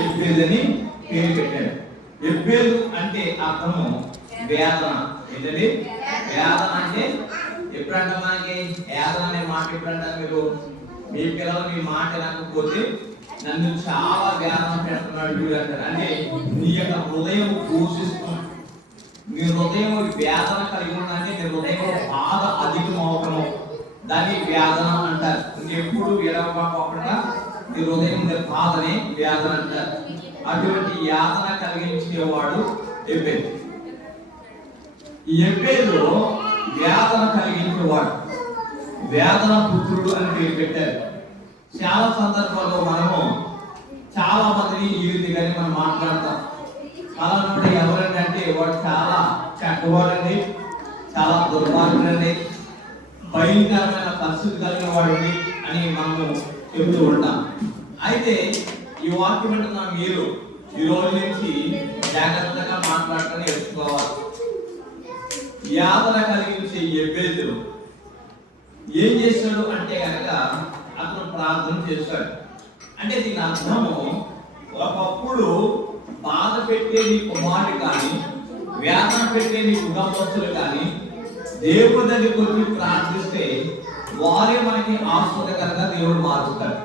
ఎబ్బేదని పేరు పెట్టాడు. ఎబ్బేలు అంటే అర్థము వేదన. ఏంటండి వేదన అంటే? ఎప్పుడంటే మనకి వేదన అనే మాట ఎప్పుడంటారు మీరు? మీ పిల్లలు మీ మాట వినకపోతే నన్ను చాలా వేదన పెడుతున్నాడు వీడు అంటారు. అంటే నీ యొక్క హృదయం పోషిస్తున్నాడు, నీ హృదయం వేదన కలిగి ఉందంటే నీ హృదయం బాధ అధికం అవటము, దాన్ని వేదన అంటారు. ఇంకెప్పుడు విడవకుండా నీ హృదయం బాధని వేదన అంటారు. అటువంటి యాతన కలిగించేవాడు ఎబ్బేలు. ఈ ఎబ్బేలు వేదన కలిగించేవాడు, వేదన పుత్రుడు అని పేరు పెట్టారు. చాలా సందర్భాల్లో మనము చాలా మందిని ఈ రీతిగానే మనం మాట్లాడతాం. అలాంటి ఎవరండి అంటే వాడు చాలా చెడ్డవాడండి, చాలా దుర్మార్గుడండి, భయంకరమైన పరిస్థితి కలిగిన వాడండి అని మనము చెబుతూ ఉంటాం. అయితే ఈ వాక్యం అంటున్నా మీరు ఈ రోజు నుంచి జాగ్రత్తగా మాట్లాడటం నేర్చుకోవాలి. యాతన కలిగించే ఎబ్బేలు ఏం చేశాడు అంటే కనుక అతను ప్రార్థన చేశాడు. అంటే దీని అర్థము ఒకప్పుడు బాధ పెట్టే నీ కుమారుడు కానీ వేదన పెట్టే నీ కుటుంబస్తులు కానీ దేవుడి దగ్గరికి వచ్చి ప్రార్థిస్తే వారే మనకి ఆస్వాదకరంగా దేవుడు మారుస్తాడు.